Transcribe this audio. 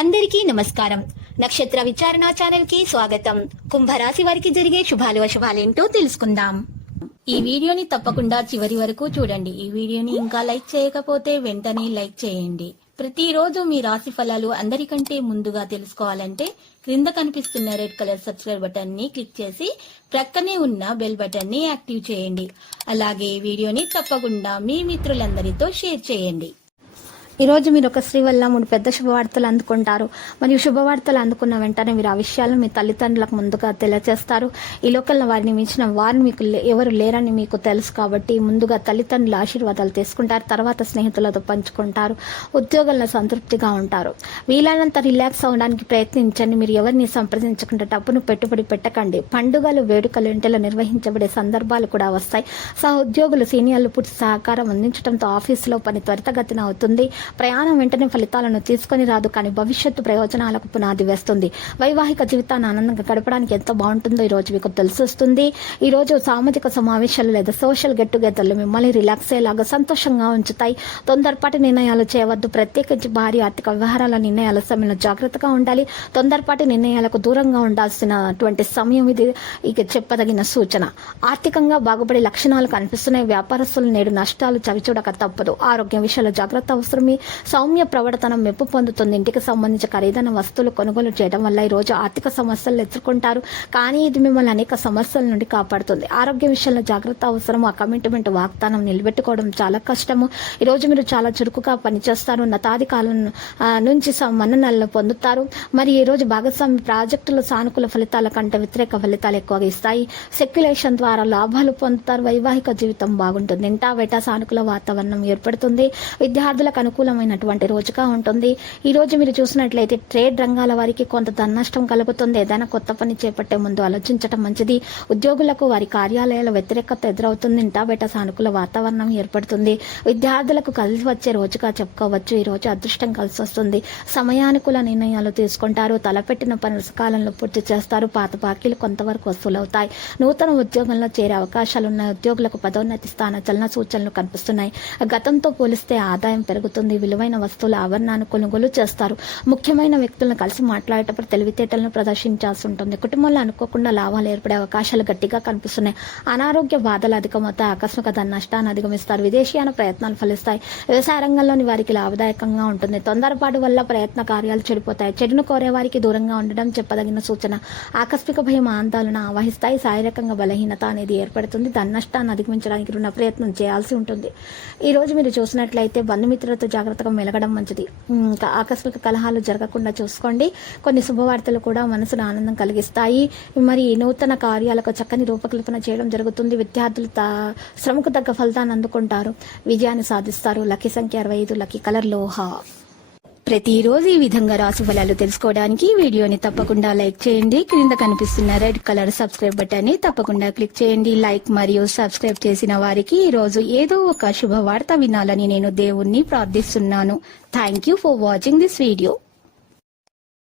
అందరికీ నమస్కారం. నక్షత్ర విచారణ ఛానల్ కి స్వాగతం. కుంభరాశి వారికి జరిగే శుభాలు అశుభాలేంటో తెలుసుకుందాం. ఈ వీడియోని తప్పకుండా చివరి వరకు చూడండి. ఈ వీడియోని ఇంకా లైక్ చేయకపోతే వెంటనే లైక్ చేయండి. ప్రతిరోజు మీ రాశి ఫలాలు అందరికంటే ముందుగా తెలుసుకోవాలంటే క్రింద కనిపిస్తున్న రెడ్ కలర్ సబ్స్క్రైబ్ బటన్ ని క్లిక్ చేసి ప్రక్కనే ఉన్న బెల్ బటన్ ని యాక్టివ్ చేయండి. అలాగే ఈ వీడియోని తప్పకుండా మీ మిత్రులందరితో షేర్ చేయండి. ఈ రోజు మీరు ఒక స్త్రీ వల్ల 3 పెద్ద శుభవార్తలు అందుకుంటారు. మరియు శుభవార్తలు అందుకున్న వెంటనే మీరు ఆ విషయాలను మీ తల్లిదండ్రులకు ముందుగా తెలియజేస్తారు. ఈ లోకల్లో వారిని మించిన వారిని మీకు ఎవరు లేరని మీకు తెలుసు కాబట్టి ముందుగా తల్లిదండ్రుల ఆశీర్వాదాలు తీసుకుంటారు. తర్వాత స్నేహితులతో పంచుకుంటారు. ఉద్యోగంలో సంతృప్తిగా ఉంటారు. వీలైనంత రిలాక్స్ అవ్వడానికి ప్రయత్నించండి. మీరు ఎవరిని సంప్రదించకుండా డబ్బును పెట్టుబడి పెట్టకండి. పండుగలు వేడుకలు ఇంటిలో నిర్వహించబడే సందర్భాలు కూడా వస్తాయి. ఉద్యోగులు సీనియర్లు పూర్తి సహకారం అందించడంతో ఆఫీసులో పని త్వరితగతిన అవుతుంది. ప్రయాణం వెంటనే ఫలితాలను తీసుకొని రాదు, కానీ భవిష్యత్తు ప్రయోజనాలకు పునాది వేస్తుంది. వైవాహిక జీవితాన్ని ఆనందంగా గడపడానికి ఎంత బాగుంటుందో ఈ రోజు మీకు తెలిసొస్తుంది. ఈ రోజు సామాజిక సమావేశాలు లేదా సోషల్ గెట్ టుగెదర్లు మిమ్మల్ని రిలాక్స్ అయ్యేలాగా సంతోషంగా ఉంచుతాయి. తొందరపాటి నిర్ణయాలు చేయవద్దు. ప్రత్యేకించి భారీ ఆర్థిక వ్యవహారాల నిర్ణయాల సమయంలో జాగ్రత్తగా ఉండాలి. తొందరపాటి నిర్ణయాలకు దూరంగా ఉండాల్సినటువంటి సమయం ఇది. ఇక చెప్పదగిన సూచన. ఆర్థికంగా బాగుపడే లక్షణాలు కనిపిస్తున్నాయి. వ్యాపారస్తులు నేడు నష్టాలు చవిచూడక తప్పదు. ఆరోగ్య విషయాల్లో జాగ్రత్త అవసరం. సౌమ్య ప్రవర్తన మెప్పు పొందుతుంది. ఇంటికి సంబంధించి ఖరీదైన వస్తువులు కొనుగోలు చేయడం వల్ల ఈ రోజు ఆర్థిక సమస్యలు ఎదుర్కొంటారు, కానీ ఇది మిమ్మల్ని అనేక సమస్యల నుండి కాపాడుతుంది. ఆరోగ్య విషయంలో జాగ్రత్త అవసరం. ఆ కమిట్మెంట్ వాగ్దానం నిలబెట్టుకోవడం చాలా కష్టము. ఈ రోజు మీరు చాలా చురుకుగా పనిచేస్తారు. ఉన్నతాధికారుల నుంచి మన్ననలు పొందుతారు. మరి ఈ రోజు భాగస్వామి ప్రాజెక్టులు సానుకూల ఫలితాల కంటే వ్యతిరేక ఫలితాలు ఎక్కువగా ఇస్తాయి. సెక్యులేషన్ ద్వారా లాభాలు పొందుతారు. వైవాహిక జీవితం బాగుంటుంది. ఇంటా బయట సానుకూల వాతావరణం ఏర్పడుతుంది. విద్యార్థులకు అనుకూలమైనటువంటి రోజుగా ఉంటుంది. ఈ రోజు మీరు చూసినట్లయితే ట్రేడ్ రంగాల వారికి కొంత ధన నష్టం కలుగుతుంది. ఏదైనా కొత్త పని చేపట్టే ముందు ఆలోచించడం మంచిది. ఉద్యోగులకు వారి కార్యాలయాల వ్యతిరేకత ఎదురవుతుంది. ఇంటా బయట సానుకూల వాతావరణం ఏర్పడుతుంది. విద్యార్థులకు కలిసి వచ్చే రోజుగా చెప్పుకోవచ్చు. ఈ రోజు అదృష్టం కలిసి వస్తుంది. సమయానుకూల నిర్ణయాలు తీసుకుంటారు. తలపెట్టిన పనులు సకాలంలో పూర్తి చేస్తారు. పాత బాకీలు కొంతవరకు వసూలవుతాయి. నూతన ఉద్యోగంలో చేరే అవకాశాలున్న ఉద్యోగులకు పదోన్నతి స్థాన చలన సూచనలు కనిపిస్తున్నాయి. గతంతో పోలిస్తే ఆదాయం పెరుగుతుంది. విలువైన వస్తువుల ఆభరణాన్ని కొనుగోలు చేస్తారు. ముఖ్యమైన వ్యక్తులను కలిసి మాట్లాడేటప్పుడు తెలివితేటలను ప్రదర్శించాల్సి ఉంటుంది. కుటుంబంలో అనుకోకుండా లాభాలు ఏర్పడే అవకాశాలు గట్టిగా కనిపిస్తున్నాయి. అనారోగ్య బాధలు అధికమవుతాయి. ఆకస్మిక ధన నష్టాన్ని అధిగమిస్తారు. విదేశీయాన ప్రయత్నాలు ఫలిస్తాయి. వ్యవసాయ రంగంలోని వారికి లాభదాయకంగా ఉంటుంది. తొందరపాటు వల్ల ప్రయత్న కార్యాలు చెడిపోతాయి. చెడును కోరే వారికి దూరంగా ఉండడం చెప్పదగిన సూచన. ఆకస్మిక భయం ఆందోళన ఆవహిస్తాయి. శారీరకంగా బలహీనత అనేది ఏర్పడుతుంది. ధన నష్టాన్ని అధిగమించడానికి రుణ ప్రయత్నం చేయాల్సి ఉంటుంది. ఈ రోజు మీరు చూసినట్లయితే బంధుమిత్రులతో జాగ్రత్తగా మెలగడం మంచిది. ఇంకా ఆకస్మిక కలహాలు జరగకుండా చూసుకోండి. కొన్ని శుభవార్తలు కూడా మనసును ఆనందం కలిగిస్తాయి. మరి నూతన కార్యాలకు చక్కని రూపకల్పన చేయడం జరుగుతుంది. విద్యార్థులు శ్రమకు తగ్గ ఫలితాన్ని అందుకుంటారు. విజయాన్ని సాధిస్తారు. లక్కీ సంఖ్య 65. లక్కీ కలర్ లోహ. ప్రతిరోజు ఈ విధంగా రాశి ఫలాలు తెలుసుకోవడానికి వీడియోని తప్పకుండా లైక్ చేయండి. క్రింద కనిపిస్తున్న రెడ్ కలర్ సబ్స్క్రైబ్ బటన్ ని తప్పకుండా క్లిక్ చేయండి. లైక్ మరియు సబ్స్క్రైబ్ చేసిన వారికి ఈ రోజు ఏదో ఒక శుభవార్త వినాలని నేను దేవుణ్ణి ప్రార్థిస్తున్నాను. Thank you for watching this video.